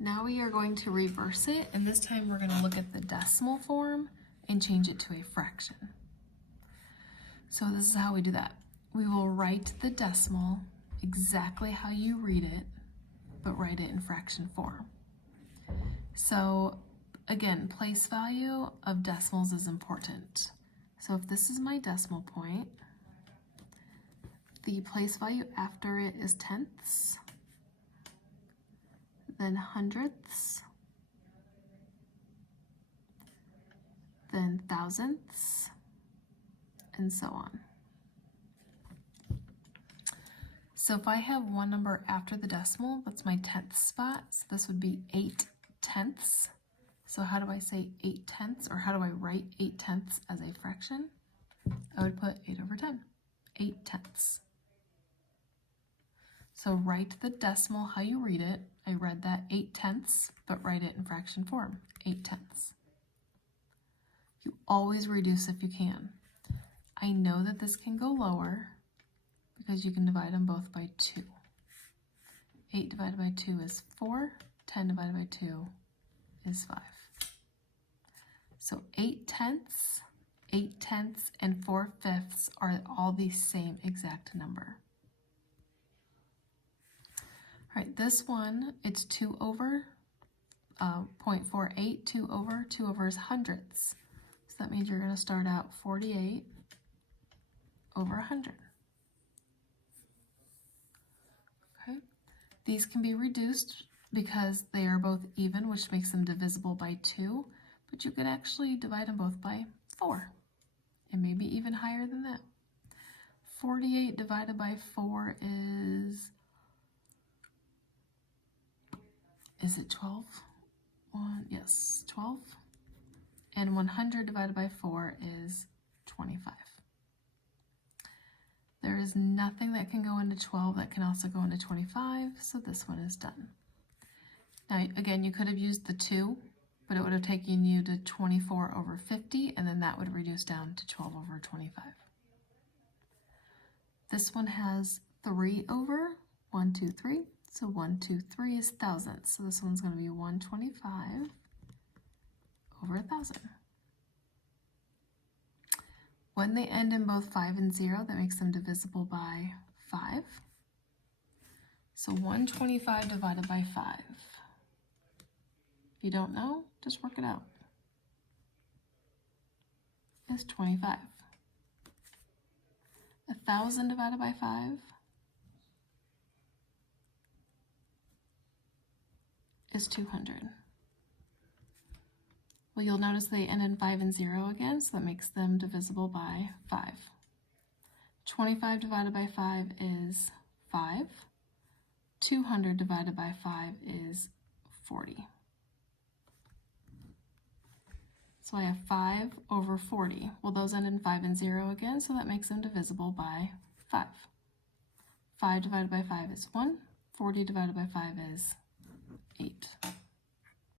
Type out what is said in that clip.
Now we are going to reverse it, and this time we're going to look at the decimal form and change it to a fraction. So this is how we do that. We will write the decimal exactly how you read it, but write it in fraction form. So again, place value of decimals is important. So if this is my decimal point, the place value after it is tenths, then hundredths, then thousandths, and so on. So if I have one number after the decimal, that's my tenth spot. So this would be 8/10. So how do I say 8/10, or how do I write 8/10 as a fraction? I would put 8/10, 8/10. So write the decimal how you read it. I read that 8/10, but write it in fraction form, 8/10. You always reduce if you can. I know that this can go lower because you can divide them both by 2. 8 divided by 2 is 4, 10 divided by 2 is 5. So 8/10, 8/10, and 4/5 are all the same exact number. All right, this one, it's 2 over 0.48, 2 over is hundredths. So that means you're going to start out 48 over 100. Okay, these can be reduced because they are both even, which makes them divisible by 2, but you could actually divide them both by 4, and maybe even higher than that. 48 divided by 4 is it 12? Yes, 12. And 100 divided by 4 is 25. There is nothing that can go into 12 that can also go into 25, so this one is done. Now, again, you could have used the 2, but it would have taken you to 24 over 50, and then that would reduce down to 12 over 25. This one has 3 over 1, 2, 3. So 1, 2, 3 is thousandths. So this one's going to be 125 over 1,000. When they end in both 5 and 0, that makes them divisible by 5. So 125 divided by 5. If you don't know, just work it out. It's 25. 1,000 divided by 5 is 200. Well, you'll notice they end in 5 and 0 again, so that makes them divisible by 5. 25 divided by 5 is 5. 200 divided by 5 is 40. So I have 5 over 40. Well, those end in 5 and 0 again, so that makes them divisible by 5. 5 divided by 5 is 1. 40 divided by 5 is 8.